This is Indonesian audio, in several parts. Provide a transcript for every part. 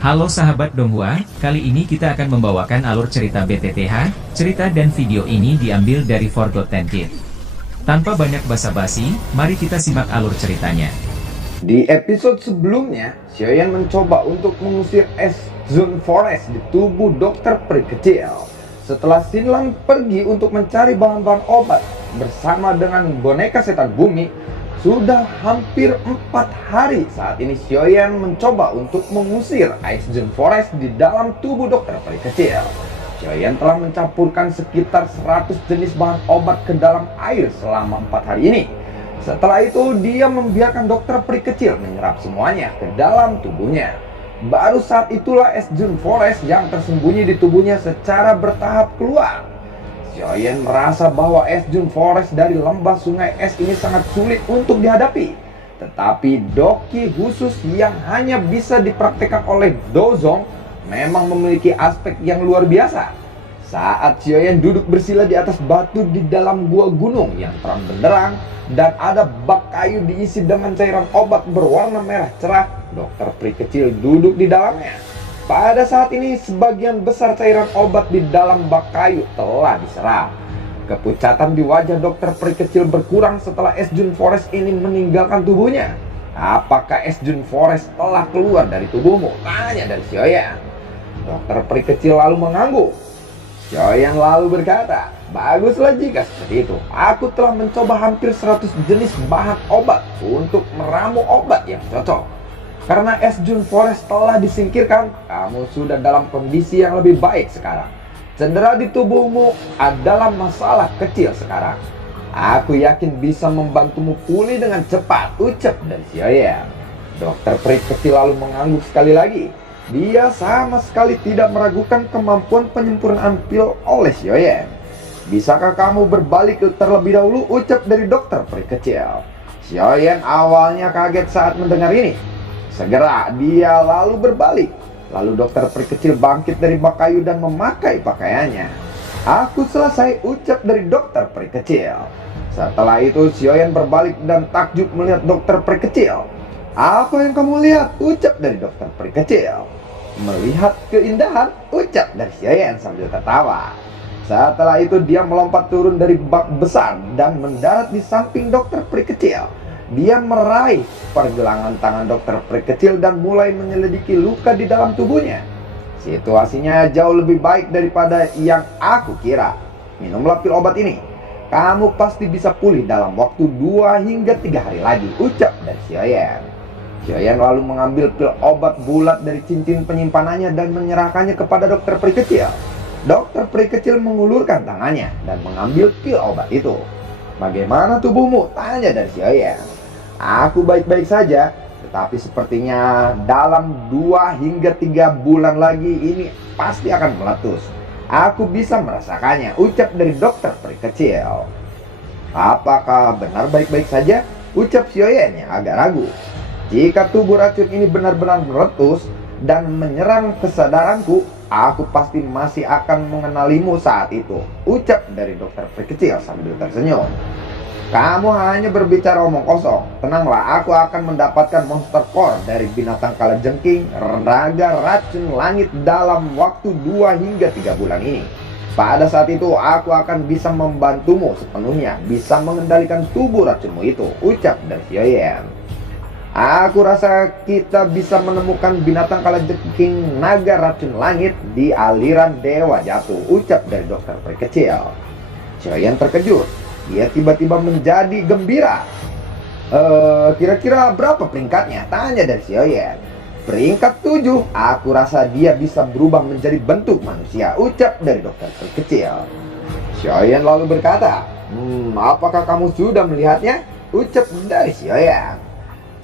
Halo sahabat Donghua, kali ini kita akan membawakan alur cerita BTTH. Cerita dan video ini diambil dari Forgotten Kid. Tanpa banyak basa-basi, mari kita simak alur ceritanya. Di episode sebelumnya, Xiaoyan mencoba untuk mengusir es Zone Forest di tubuh dokter peri kecil. Setelah Xinlan pergi untuk mencari bahan-bahan obat bersama dengan boneka setan bumi, sudah hampir 4 hari saat ini Xiaoyan mencoba untuk mengusir Ice Zone Forest di dalam tubuh dokter peri kecil. Xiaoyan telah mencampurkan sekitar 100 jenis bahan obat ke dalam air selama 4 hari ini. Setelah itu dia membiarkan dokter peri kecil menyerap semuanya ke dalam tubuhnya. Baru saat itulah es Zone Forest yang tersembunyi di tubuhnya secara bertahap keluar. Xiaoyan merasa bahwa es Zone Forest dari lembah sungai es ini sangat sulit untuk dihadapi. Tetapi doki khusus yang hanya bisa dipraktikkan oleh Dozong memang memiliki aspek yang luar biasa. Saat Xiaoyan duduk bersila di atas batu di dalam gua gunung yang terang benderang dan ada bak kayu diisi dengan cairan obat berwarna merah cerah, dokter peri kecil duduk di dalamnya. Pada saat ini sebagian besar cairan obat di dalam bak kayu telah diserap. Kepucatan di wajah dokter peri kecil berkurang setelah es Zone Forest ini meninggalkan tubuhnya. Apakah es Zone Forest telah keluar dari tubuhmu? Tanya dari Xiaoyan. Dokter peri kecil lalu mengangguk. Xiaoyan lalu berkata, baguslah jika seperti itu. Aku telah mencoba hampir 100 jenis bahan obat untuk meramu obat yang cocok. Karena es Zone Forest telah disingkirkan, kamu sudah dalam kondisi yang lebih baik sekarang. Cedera di tubuhmu adalah masalah kecil sekarang. Aku yakin bisa membantumu pulih dengan cepat, ucap dari Xiaoyan. Dokter peri kecil lalu mengangguk sekali lagi. Dia sama sekali tidak meragukan kemampuan penyempurnaan pil oleh Xiaoyan. Bisakah kamu berbalik terlebih dahulu, ucap dari dokter peri kecil. Xiaoyan awalnya kaget saat mendengar ini. Segera dia lalu berbalik. Lalu dokter peri kecil bangkit dari bak kayu dan memakai pakaiannya. Aku selesai, ucap dari dokter peri kecil. Setelah itu Xiaoyan berbalik dan takjub melihat dokter peri kecil. Apa yang kamu lihat, ucap dari dokter peri kecil. Melihat keindahan, ucap dari Xiaoyan sambil tertawa. Setelah itu dia melompat turun dari bak besar dan mendarat di samping dokter peri kecil. Dia meraih pergelangan tangan dokter peri kecil dan mulai menyelidiki luka di dalam tubuhnya. Situasinya jauh lebih baik daripada yang aku kira. Minumlah pil obat ini. Kamu pasti bisa pulih dalam waktu 2 hingga 3 hari lagi, ucap dari Xiaoyan. Xiaoyan lalu mengambil pil obat bulat dari cincin penyimpanannya dan menyerahkannya kepada dokter peri kecil. Dokter peri kecil mengulurkan tangannya dan mengambil pil obat itu. Bagaimana tubuhmu? Tanya dari Xiaoyan. Aku baik-baik saja, tetapi sepertinya dalam 2 hingga 3 bulan lagi ini pasti akan meletus. Aku bisa merasakannya, ucap dari dokter peri kecil. Apakah benar baik-baik saja? Ucap Xiaoyan yang agak ragu. Jika tubuh racun ini benar-benar meletus dan menyerang kesadaranku, aku pasti masih akan mengenalimu saat itu, ucap dari dokter peri kecil sambil tersenyum. Kamu hanya berbicara omong kosong. Tenanglah, aku akan mendapatkan monster core dari binatang kalajengking raga racun langit dalam waktu 2 hingga 3 bulan ini. Pada saat itu aku akan bisa membantumu sepenuhnya, bisa mengendalikan tubuh racunmu itu, ucap dari Xiaoyan. Aku rasa kita bisa menemukan binatang kalajengking naga racun langit di aliran Dewa Jatuh, ucap dari dokter peri kecil. Xiaoyan terkejut. Dia tiba-tiba menjadi gembira. Kira-kira berapa peringkatnya? Tanya dari Xiaoyan. Peringkat 7. Aku rasa dia bisa berubah menjadi bentuk manusia, ucap dari dokter peri kecil. Xiaoyan lalu berkata, apakah kamu sudah melihatnya? Ucap dari Xiaoyan.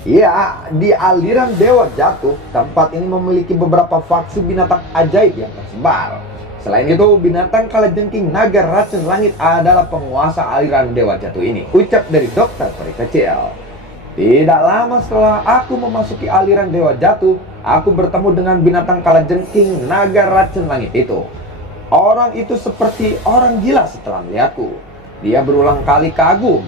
Ya, di aliran Dewa Jatuh, tempat ini memiliki beberapa faksi binatang ajaib yang tersebar. Selain itu, binatang kalajengking naga racun langit adalah penguasa aliran Dewa Jatuh ini, ucap dari dokter peri kecil. Tidak lama setelah aku memasuki aliran Dewa Jatuh, aku bertemu dengan binatang kalajengking naga racun langit itu. Orang itu seperti orang gila setelah melihatku. Dia berulang kali kagum,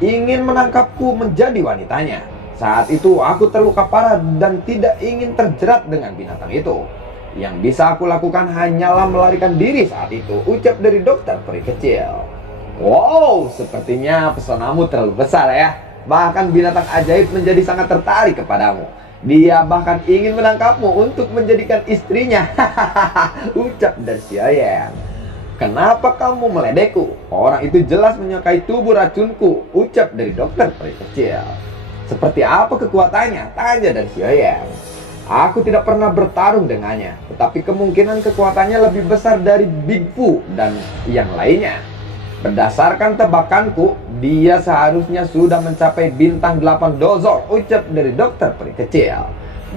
ingin menangkapku menjadi wanitanya. Saat itu aku terluka parah dan tidak ingin terjerat dengan binatang itu. Yang bisa aku lakukan hanyalah melarikan diri saat itu, ucap dari dokter peri kecil. Wow, sepertinya pesonamu terlalu besar ya. Bahkan binatang ajaib menjadi sangat tertarik kepadamu. Dia bahkan ingin menangkapmu untuk menjadikan istrinya. Ucap dari Xiaoyan. Kenapa kamu meledekku? Orang itu jelas menyukai tubuh racunku, ucap dari dokter peri kecil. Seperti apa kekuatannya? Tanya dari Xiaoyan. Aku tidak pernah bertarung dengannya, tetapi kemungkinan kekuatannya lebih besar dari Big Fu dan yang lainnya. Berdasarkan tebakanku, dia seharusnya sudah mencapai bintang 8 dozong, ucap dari dokter peri kecil.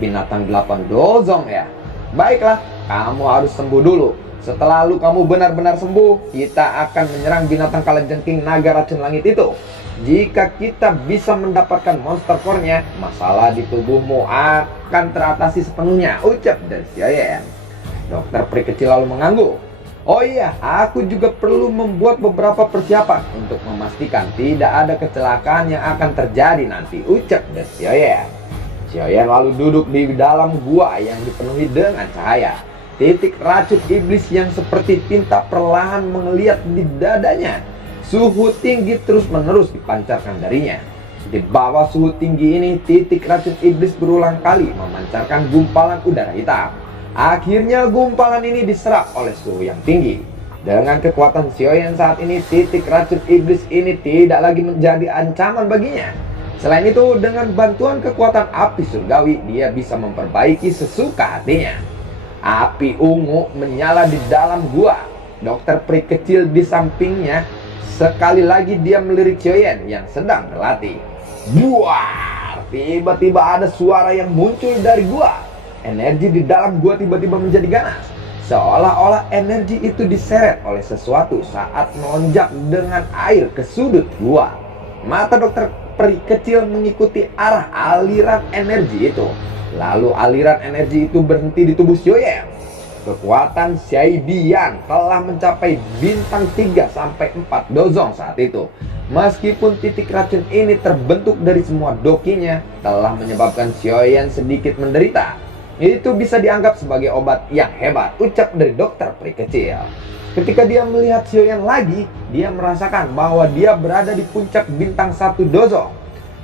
Binatang 8 dozong ya? Baiklah, kamu harus sembuh dulu. Setelah kamu benar-benar sembuh, kita akan menyerang binatang kalajengking naga racun langit itu. Jika kita bisa mendapatkan monster core-nya, masalah di tubuhmu akan teratasi sepenuhnya, ucap dari Xiaoyan. Dokter peri kecil lalu mengangguk. Oh iya, aku juga perlu membuat beberapa persiapan untuk memastikan tidak ada kecelakaan yang akan terjadi nanti, ucap dari Xiaoyan. Xiaoyan lalu duduk di dalam gua yang dipenuhi dengan cahaya. Titik racun iblis yang seperti tinta perlahan mengeliat di dadanya. Suhu tinggi terus-menerus dipancarkan darinya. Di bawah suhu tinggi ini, titik racun iblis berulang kali memancarkan gumpalan udara hitam. Akhirnya gumpalan ini diserap oleh suhu yang tinggi. Dengan kekuatan Xiaoyan saat ini, titik racun iblis ini tidak lagi menjadi ancaman baginya. Selain itu, dengan bantuan kekuatan api surgawi, dia bisa memperbaiki sesuka hatinya. Api ungu menyala di dalam gua. Dokter peri kecil di sampingnya sekali lagi dia melirik Xiaoyan yang sedang berlatih. Buar! Tiba-tiba ada suara yang muncul dari gua. Energi di dalam gua tiba-tiba menjadi ganas. Seolah-olah energi itu diseret oleh sesuatu saat melonjak dengan air ke sudut gua. Mata dokter peri kecil mengikuti arah aliran energi itu. Lalu aliran energi itu berhenti di tubuh Xiaoyan. Kekuatan Xiai Bian telah mencapai bintang 3 sampai 4 dozong saat itu. Meskipun titik racun ini terbentuk dari semua dokinya, telah menyebabkan Xiaoyan sedikit menderita. Itu bisa dianggap sebagai obat yang hebat, ucap dari dokter peri kecil. Ketika dia melihat Xiaoyan lagi, dia merasakan bahwa dia berada di puncak bintang 1 dozong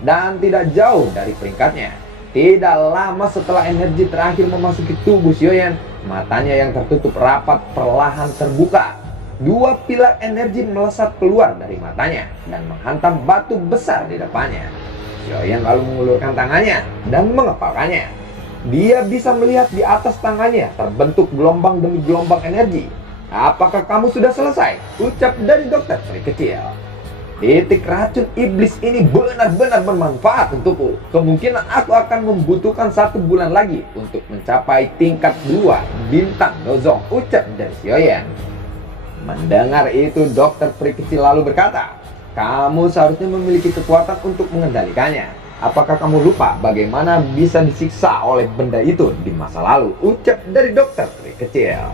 dan tidak jauh dari peringkatnya. Tidak lama setelah energi terakhir memasuki tubuh Xiaoyan, matanya yang tertutup rapat perlahan terbuka. 2 pilar energi melesat keluar dari matanya dan menghantam batu besar di depannya. Xiaoyan lalu mengulurkan tangannya dan mengepalkannya. Dia bisa melihat di atas tangannya terbentuk gelombang demi gelombang energi. Apakah kamu sudah selesai? Ucap dari dokter peri kecil. Titik racun iblis ini benar-benar bermanfaat untukku. Kemungkinan aku akan membutuhkan 1 bulan lagi untuk mencapai tingkat 2 bintang dozong, ucap dari Xiaoyan. Mendengar itu, dokter peri kecil lalu berkata, kamu seharusnya memiliki kekuatan untuk mengendalikannya. Apakah kamu lupa bagaimana bisa disiksa oleh benda itu di masa lalu, ucap dari dokter peri kecil.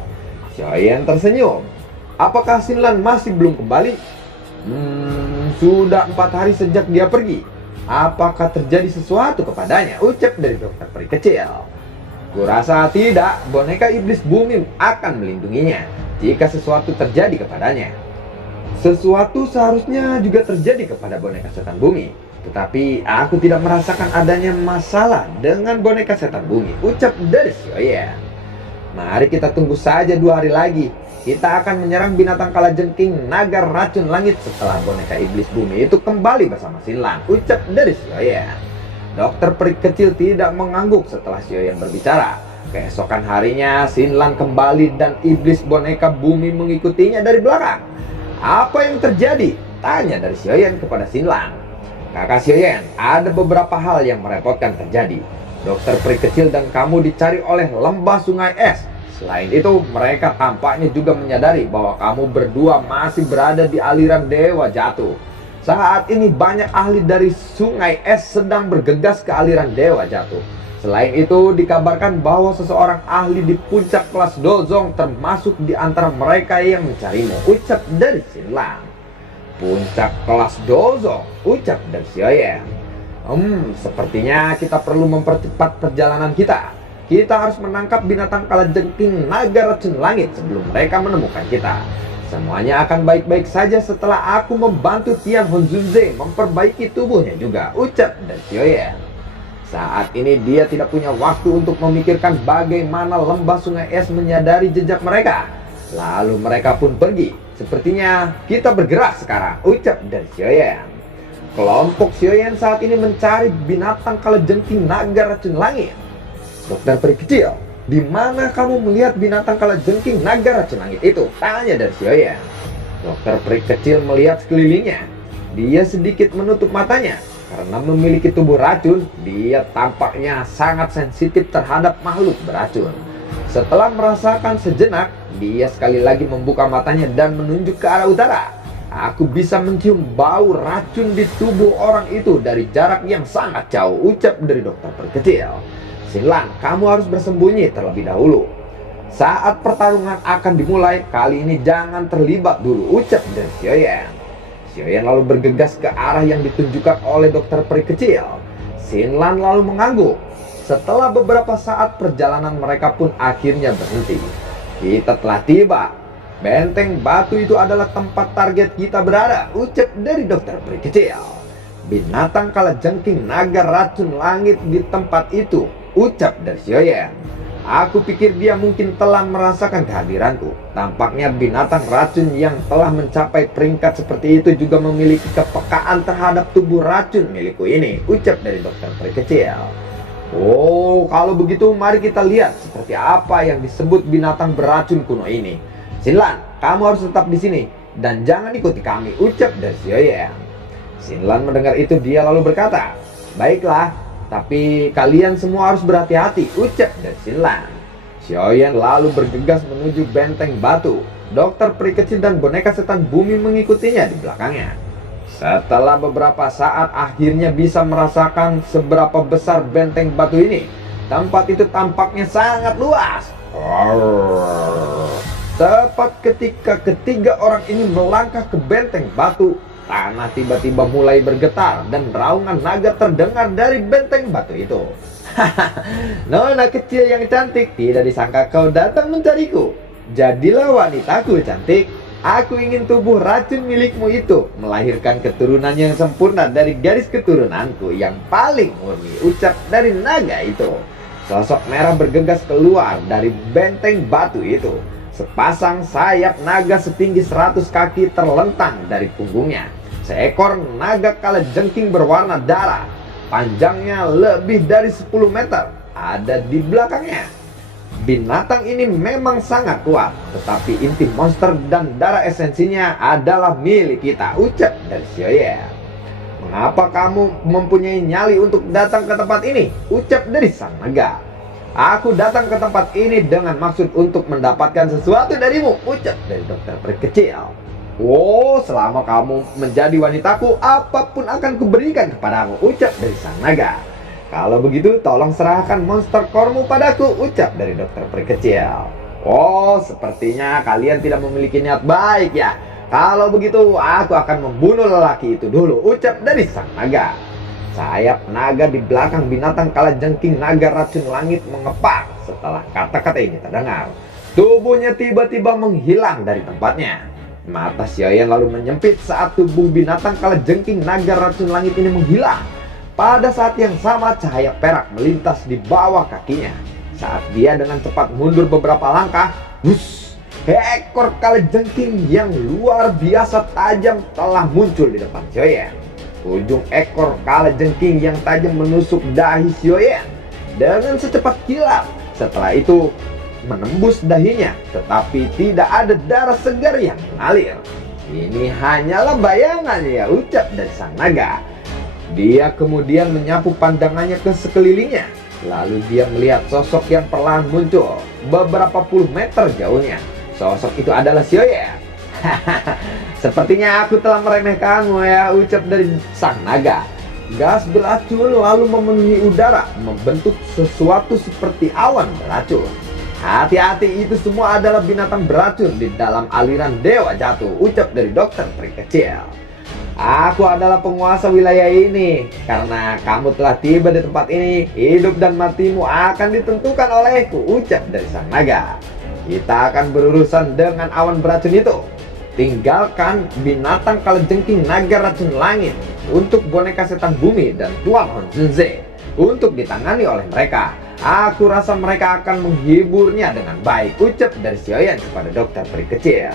Xiaoyan tersenyum. Apakah Xinlan masih belum kembali? Sudah 4 hari sejak dia pergi. Apakah terjadi sesuatu kepadanya? Ucap dari dokter peri kecil. Kurasa tidak, boneka iblis bumi akan melindunginya jika sesuatu terjadi kepadanya. Sesuatu seharusnya juga terjadi kepada boneka setan bumi. Tetapi aku tidak merasakan adanya masalah dengan boneka setan bumi, ucap dari Xiaoyan. Mari kita tunggu saja 2 hari lagi. Kita akan menyerang binatang kalajengking naga racun langit setelah boneka iblis bumi itu kembali bersama Xinlan, ucap dari Xiaoyan. Dokter peri kecil tidak mengangguk setelah Xiaoyan berbicara. Keesokan harinya Xinlan kembali dan iblis boneka bumi mengikutinya dari belakang. Apa yang terjadi? Tanya dari Xiaoyan kepada Xinlan. Kakak Xiaoyan, ada beberapa hal yang merepotkan terjadi. Dokter peri kecil dan kamu dicari oleh lembah sungai es. Selain itu, mereka tampaknya juga menyadari bahwa kamu berdua masih berada di aliran Dewa Jatuh. Saat ini banyak ahli dari sungai es sedang bergegas ke aliran Dewa Jatuh. Selain itu, dikabarkan bahwa seseorang ahli di puncak kelas dozong termasuk di antara mereka yang mencarimu, ucap dari Xinlan. Puncak kelas dozong, ucap dari Xiaoyan. Sepertinya kita perlu mempercepat perjalanan kita. Kita harus menangkap binatang kalajengking naga racun langit sebelum mereka menemukan kita. Semuanya akan baik-baik saja setelah aku membantu Tian Honzunze memperbaiki tubuhnya juga, ucap dari Xiaoyan. Saat ini dia tidak punya waktu untuk memikirkan bagaimana lembah sungai es menyadari jejak mereka. Lalu mereka pun pergi. Sepertinya kita bergerak sekarang, ucap dari Xiaoyan. Kelompok Xiaoyan saat ini mencari binatang kalajengking naga racun langit. Dokter peri kecil, di mana kamu melihat binatang kalajengking naga racun langit itu? Tanya dari Xiaoyan. Dokter peri kecil melihat sekelilingnya. Dia sedikit menutup matanya. Karena memiliki tubuh racun, dia tampaknya sangat sensitif terhadap makhluk beracun. Setelah merasakan sejenak, dia sekali lagi membuka matanya dan menunjuk ke arah utara. Aku bisa mencium bau racun di tubuh orang itu dari jarak yang sangat jauh, ucap dari dokter peri kecil. Xinlan, kamu harus bersembunyi terlebih dahulu. Saat pertarungan akan dimulai, kali ini jangan terlibat dulu, ucap dari Xiaoyan. Xiaoyan lalu bergegas ke arah yang ditunjukkan oleh dokter peri kecil. Xinlan lalu mengangguk. Setelah beberapa saat perjalanan mereka pun akhirnya berhenti. Kita telah tiba. Benteng batu itu adalah tempat target kita berada, ucap dari dokter peri kecil. Binatang kalajengking naga racun langit di tempat itu, ucap dari Xiaoyan. Aku pikir dia mungkin telah merasakan kehadiranku. Tampaknya binatang racun yang telah mencapai peringkat seperti itu juga memiliki kepekaan terhadap tubuh racun milikku ini, ucap dari dokter peri kecil. Oh, kalau begitu mari kita lihat seperti apa yang disebut binatang beracun kuno ini. Xinlan, kamu harus tetap di sini dan jangan ikuti kami, ucap dari Xiaoyan. Xinlan mendengar itu dia lalu berkata, baiklah, tapi kalian semua harus berhati-hati, ucap dari Xinlan. Xiaoyan lalu bergegas menuju benteng batu. Dokter peri kecil dan boneka setan bumi mengikutinya di belakangnya. Setelah beberapa saat akhirnya bisa merasakan seberapa besar benteng batu ini. Tempat itu tampaknya sangat luas. Tepat ketika ketiga orang ini melangkah ke benteng batu, tanah tiba-tiba mulai bergetar dan raungan naga terdengar dari benteng batu itu. Nona kecil yang cantik, tidak disangka kau datang mencariku. Jadilah wanitaku cantik. Aku ingin tubuh racun milikmu itu melahirkan keturunan yang sempurna dari garis keturunanku yang paling murni, ucap dari naga itu. Sosok merah bergegas keluar dari benteng batu itu. Sepasang sayap naga setinggi 100 kaki terlentang dari punggungnya. Seekor naga kalajengking berwarna darah, panjangnya lebih dari 10 meter, ada di belakangnya. Binatang ini memang sangat kuat, tetapi inti monster dan darah esensinya adalah milik kita, ucap dari Xiaoyan. Mengapa kamu mempunyai nyali untuk datang ke tempat ini? Ucap dari sang naga. Aku datang ke tempat ini dengan maksud untuk mendapatkan sesuatu darimu, ucap dari dokter peri kecil. Oh, selama kamu menjadi wanitaku, apapun akan kuberikan kepadamu, ucap dari sang naga. Kalau begitu, tolong serahkan monster kormu padaku, ucap dari dokter peri kecil. Oh, sepertinya kalian tidak memiliki niat baik ya. Kalau begitu, aku akan membunuh lelaki itu dulu, ucap dari sang naga. Sayap naga di belakang binatang kalajengking naga racun langit mengepak setelah kata-kata ini terdengar. Tubuhnya tiba-tiba menghilang dari tempatnya. Mata Xiaoyan lalu menyempit saat tubuh binatang kalajengking naga racun langit ini menghilang. Pada saat yang sama cahaya perak melintas di bawah kakinya. Saat dia dengan cepat mundur beberapa langkah, ekor kalajengking yang luar biasa tajam telah muncul di depan Xiaoyan. Ujung ekor kalajengking yang tajam menusuk dahi Xiaoyan dengan secepat kilat. Setelah itu menembus dahinya, tetapi tidak ada darah segar yang mengalir. Ini hanyalah bayangan ya, ucap dari sang naga. Dia kemudian menyapu pandangannya ke sekelilingnya. Lalu dia melihat sosok yang perlahan muncul beberapa puluh meter jauhnya. Sosok itu adalah Xiaoyan. Sepertinya aku telah meremehkanmu ya, ucap dari sang naga. Gas beracun lalu memenuhi udara, membentuk sesuatu seperti awan beracun. Hati-hati, itu semua adalah binatang beracun di dalam aliran dewa jatuh, ucap dari dokter peri kecil. Aku adalah penguasa wilayah ini. Karena kamu telah tiba di tempat ini, hidup dan matimu akan ditentukan olehku, ucap dari sang naga. Kita akan berurusan dengan awan beracun itu. Tinggalkan binatang kalajengking naga racun langit untuk boneka setan bumi dan Tuan Honzunze untuk ditangani oleh mereka. Aku rasa mereka akan menghiburnya dengan baik, ucap dari Xiaoyan kepada dokter peri kecil.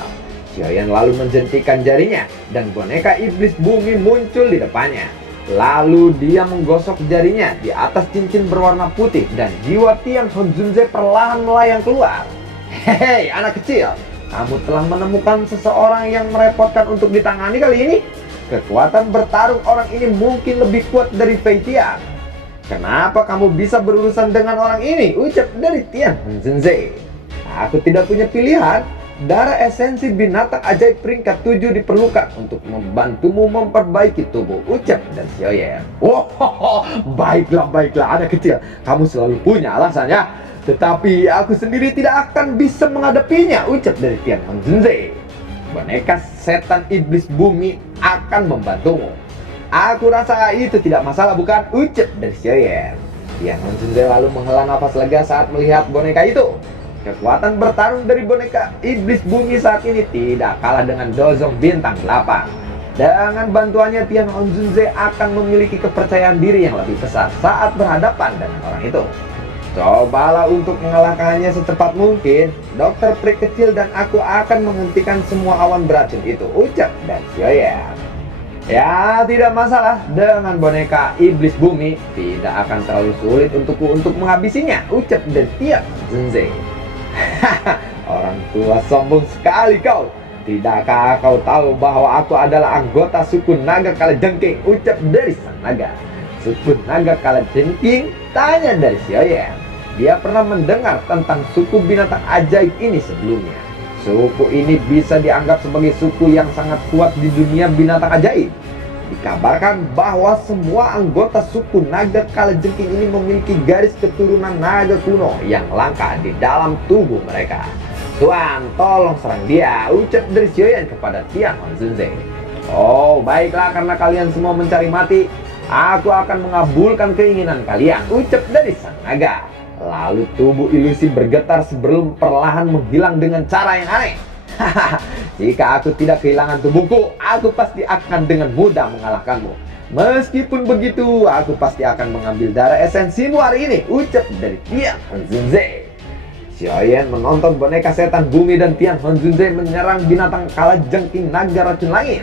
Xiaoyan lalu menjentikan jarinya dan boneka iblis bumi muncul di depannya. Lalu dia menggosok jarinya di atas cincin berwarna putih dan jiwa Tian Honzunze perlahan melayang keluar. Hei anak kecil, kamu telah menemukan seseorang yang merepotkan untuk ditangani kali ini. Kekuatan bertarung orang ini mungkin lebih kuat dari Fei Tian. Kenapa kamu bisa berurusan dengan orang ini? Ucap dari Tian Honzunze. Aku tidak punya pilihan. Darah esensi binatang ajaib peringkat 7 diperlukan untuk membantumu memperbaiki tubuh, ucap dan Xiaoyan. Oh, baiklah anak kecil. Kamu selalu punya alasannya. Tetapi aku sendiri tidak akan bisa menghadapinya, ucap dari Tian Honzunze. Boneka setan iblis bumi akan membantumu. Aku rasa itu tidak masalah bukan, ucap dari Xiaoyan. Tian Honzunze lalu menghela nafas lega saat melihat boneka itu. Kekuatan bertarung dari boneka iblis bumi saat ini tidak kalah dengan Dozong bintang 8. Dengan bantuannya Tian Honzunze akan memiliki kepercayaan diri yang lebih besar saat berhadapan dengan orang itu. Cobalah untuk mengalahkannya secepat mungkin. Dokter peri kecil dan aku akan menghentikan semua awan beracun itu, ucap dan Xiaoyan. Ya, tidak masalah. Dengan boneka iblis bumi tidak akan terlalu sulit untukku untuk menghabisinya, ucap dan Tian Honzunze. Orang tua sombong sekali kau. Tidakkah kau tahu bahwa aku adalah anggota suku naga kalajengking, ucap dari sang naga. Suku naga kalajengking? Tanya dari Xiaoyan. Dia pernah mendengar tentang suku binatang ajaib ini sebelumnya. Suku ini bisa dianggap sebagai suku yang sangat kuat di dunia binatang ajaib. Dikabarkan bahwa semua anggota suku naga kalajengking ini memiliki garis keturunan naga kuno yang langka di dalam tubuh mereka. Tuan, tolong serang dia, ucap dari Xiaoyan kepada Tian Honzunze. Oh, baiklah, karena kalian semua mencari mati, aku akan mengabulkan keinginan kalian, ucap dari sang naga. Lalu tubuh ilusi bergetar sebelum perlahan menghilang dengan cara yang aneh. Jika aku tidak kehilangan tubuhku, aku pasti akan dengan mudah mengalahkanmu. Meskipun begitu, aku pasti akan mengambil darah esensimu hari ini, ucap dari Tian Honzunze. Xiaoyan menonton boneka setan bumi dan Tian Honzunze menyerang binatang kalajengking naga racun langit.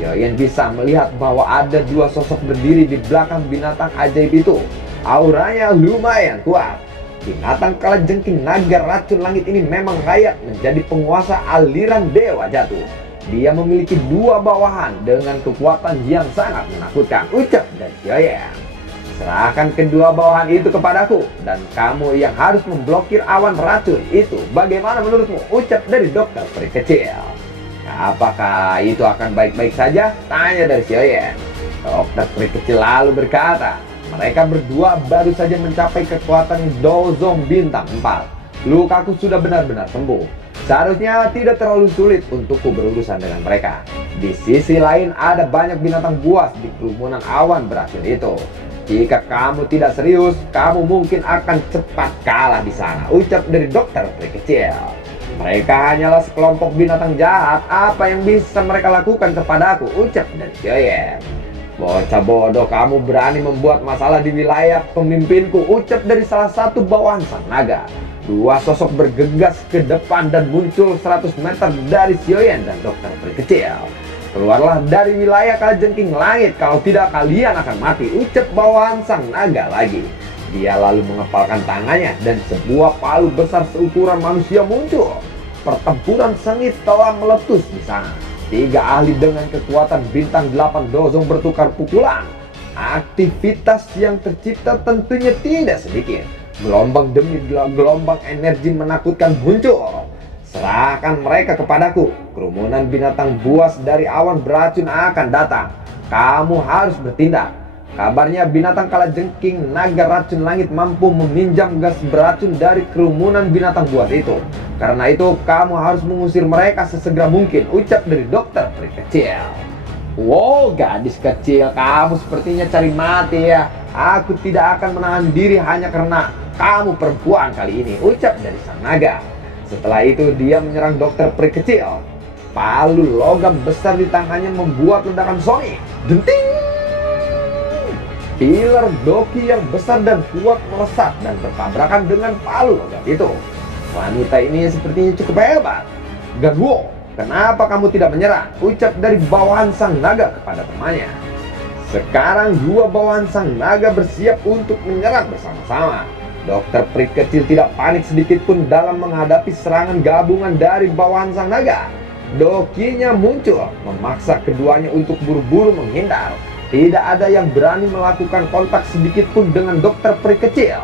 Xiaoyan bisa melihat bahwa ada dua sosok berdiri di belakang binatang ajaib itu. Auranya lumayan kuat. Binatang kalajengking naga racun langit ini memang layak menjadi penguasa aliran dewa jatuh. Dia memiliki dua bawahan dengan kekuatan yang sangat menakutkan, ucap dari Xiaoyan. Serahkan kedua bawahan itu kepadaku dan kamu yang harus memblokir awan racun itu. Bagaimana menurutmu? Ucap dari dokter peri kecil. Apakah itu akan baik-baik saja? Tanya dari Xiaoyan. Dokter peri kecil lalu berkata, mereka berdua baru saja mencapai kekuatan Dozong bintang 4. Lukaku sudah benar-benar sembuh. Seharusnya tidak terlalu sulit untukku berurusan dengan mereka. Di sisi lain ada banyak binatang buas di kerumunan awan beracun itu. Jika kamu tidak serius, kamu mungkin akan cepat kalah di sana, ucap dari dokter peri kecil. Mereka hanyalah sekelompok binatang jahat. Apa yang bisa mereka lakukan kepadaku, ucap dari Xiaoyan. Bocah bodoh, kamu berani membuat masalah di wilayah pemimpinku, ucap dari salah satu bawahan sang naga. Dua sosok bergegas ke depan dan muncul 100 meter dari Xiaoyan dan dokter peri kecil. Keluarlah dari wilayah kalajengking langit, kalau tidak kalian akan mati, ucap bawahan sang naga lagi. Dia lalu mengepalkan tangannya dan sebuah palu besar seukuran manusia muncul. Pertempuran sengit telah meletus di sana. Tiga ahli dengan kekuatan bintang 8 Dozong bertukar pukulan. Aktivitas yang tercipta tentunya tidak sedikit. Gelombang demi gelombang energi menakutkan muncul. Serahkan mereka kepadaku. Kerumunan binatang buas dari awan beracun akan datang. Kamu harus bertindak. Kabarnya binatang kalajengking naga racun langit mampu meminjam gas beracun dari kerumunan binatang buas itu. Karena itu kamu harus mengusir mereka sesegera mungkin, ucap dari dokter peri kecil. Wow, gadis kecil, kamu sepertinya cari mati ya. Aku tidak akan menahan diri hanya karena kamu perempuan kali ini, ucap dari sang naga. Setelah itu dia menyerang dokter peri kecil. Palu logam besar di tangannya membuat ledakan sonic. Denting! Pilar Doki yang besar dan kuat melesat dan bertabrakan dengan palu logam itu. Wanita ini sepertinya cukup hebat. Gaguo, kenapa kamu tidak menyerang? Ucap dari bawahan sang naga kepada temannya. Sekarang dua bawahan sang naga bersiap untuk menyerang bersama-sama. Dokter peri kecil tidak panik sedikit pun dalam menghadapi serangan gabungan dari bawahan sang naga. Dokinya muncul, memaksa keduanya untuk buru-buru menghindar. Tidak ada yang berani melakukan kontak sedikit pun dengan dokter peri kecil.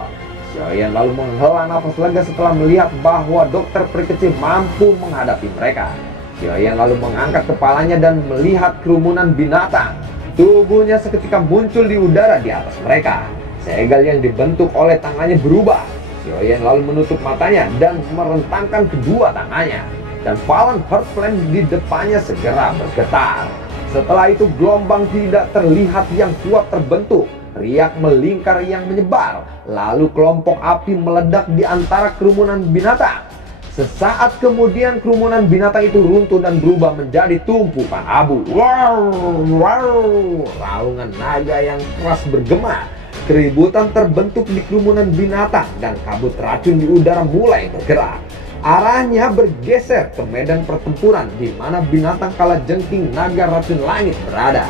Xiaoyan lalu menghela nafas lega setelah melihat bahwa dokter peri kecil mampu menghadapi mereka. Xiaoyan lalu mengangkat kepalanya dan melihat kerumunan binatang. Tubuhnya seketika muncul di udara di atas mereka. Segel yang dibentuk oleh tangannya berubah. Xiaoyan lalu menutup matanya dan merentangkan kedua tangannya. Dan Fallen Heart Flame di depannya segera bergetar. Setelah itu gelombang tidak terlihat yang kuat terbentuk. Riak melingkar yang menyebar. Lalu kelompok api meledak di antara kerumunan binatang. Sesaat kemudian kerumunan binatang itu runtuh dan berubah menjadi tumpukan abu. Wow, wow. Raungan naga yang keras bergema. Keributan terbentuk di kerumunan binatang dan kabut racun di udara mulai bergerak. Arahnya bergeser ke medan pertempuran di mana binatang kalajengking naga racun langit berada.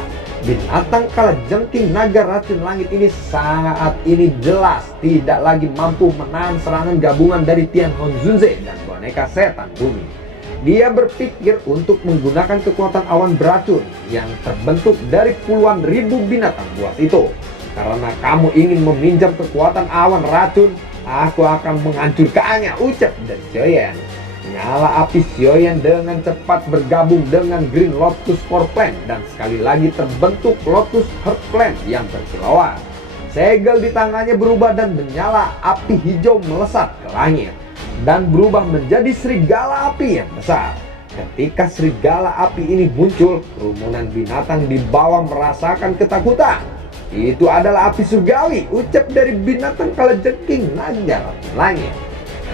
Binatang kalajengking naga racun langit ini saat ini jelas tidak lagi mampu menahan serangan gabungan dari Tian Honzunze dan boneka setan bumi. Dia berpikir untuk menggunakan kekuatan awan beracun yang terbentuk dari puluhan ribu binatang buas itu. Karena kamu ingin meminjam kekuatan awan racun, aku akan menghancurkannya, ucap dari Xiaoyan. Nyala api Xiaoyan dengan cepat bergabung dengan Green Lotus Core Flame dan sekali lagi terbentuk Lotus Heart Flame yang berkilauan. Segel di tangannya berubah dan menyala, api hijau melesat ke langit dan berubah menjadi serigala api yang besar. Ketika serigala api ini muncul, kerumunan binatang di bawah merasakan ketakutan. Itu adalah api surgawi, ucap dari binatang kalajengking naga racun langit.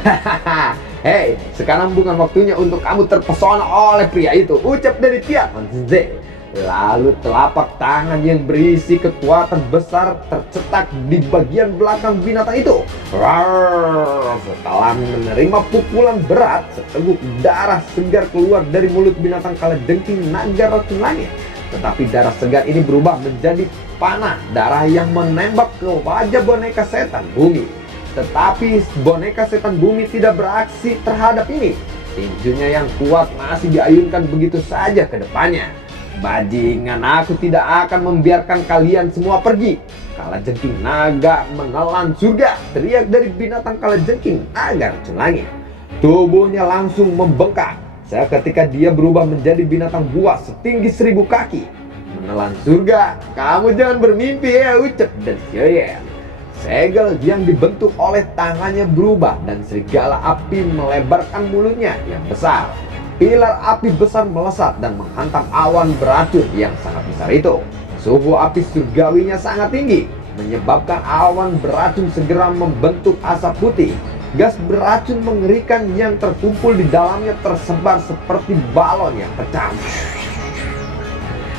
Hahaha, hei, sekarang bukan waktunya untuk kamu terpesona oleh pria itu, ucap dari Tian Honzunze. Lalu telapak tangan yang berisi kekuatan besar tercetak di bagian belakang binatang itu. Rawr, setelah menerima pukulan berat, seteguk darah segar keluar dari mulut binatang kalajengking naga racun langit. Tetapi darah segar ini berubah menjadi panah darah yang menembak ke wajah boneka setan bumi. Tetapi boneka setan bumi tidak beraksi terhadap ini. Tinjunya yang kuat masih diayunkan begitu saja ke depannya. Bajingan, aku tidak akan membiarkan kalian semua pergi. Kalajengking naga menelan surga, teriak dari binatang kalajengking naga racun langit. Tubuhnya langsung membengkak. Seketika dia berubah menjadi binatang buas setinggi 1000 kaki. Menelan surga, kamu jangan bermimpi ya, ucap dari Xiaoyan. Segel yang dibentuk oleh tangannya berubah dan serigala api melebarkan mulutnya yang besar. Pilar api besar melesat dan menghantam awan beracun yang sangat besar itu. Suhu api surgawinya sangat tinggi, menyebabkan awan beracun segera membentuk asap putih. Gas beracun mengerikan yang terkumpul di dalamnya tersebar seperti balon yang pecah.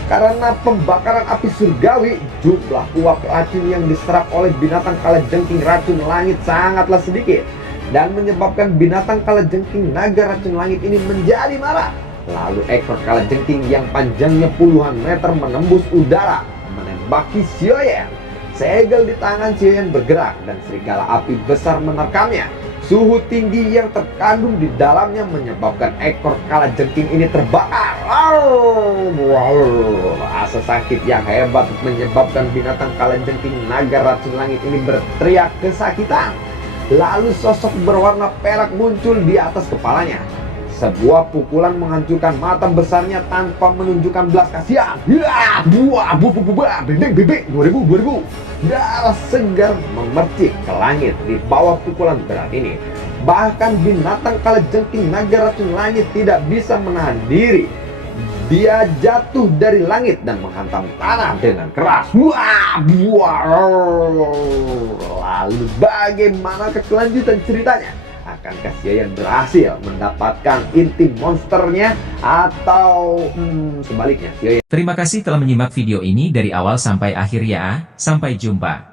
Karena pembakaran api surgawi, jumlah uap racun yang diserap oleh binatang kalajengking racun langit sangatlah sedikit dan menyebabkan binatang kalajengking naga racun langit ini menjadi marah. Lalu ekor kalajengking yang panjangnya puluhan meter menembus udara menembaki Xiaoyan. Segel di tangan Xiaoyan bergerak dan serigala api besar menerkamnya. Suhu tinggi yang terkandung di dalamnya menyebabkan ekor kalajengking ini terbakar. Rasa sakit yang hebat menyebabkan binatang kalajengking naga racun langit ini berteriak kesakitan. Lalu sosok berwarna perak muncul di atas kepalanya. Sebuah pukulan menghancurkan mata besarnya tanpa menunjukkan belas kasihan. Bebek 2000. Darah segar memercik ke langit di bawah pukulan berat ini. Bahkan binatang kalajengking naga racun langit tidak bisa menahan diri. Dia jatuh dari langit dan menghantam tanah dengan keras. Wah, lalu bagaimana kelanjutan ceritanya? Akankah Sioyan berhasil mendapatkan inti monsternya atau sebaliknya? Terima kasih telah menyimak video ini dari awal sampai akhir ya. Sampai jumpa.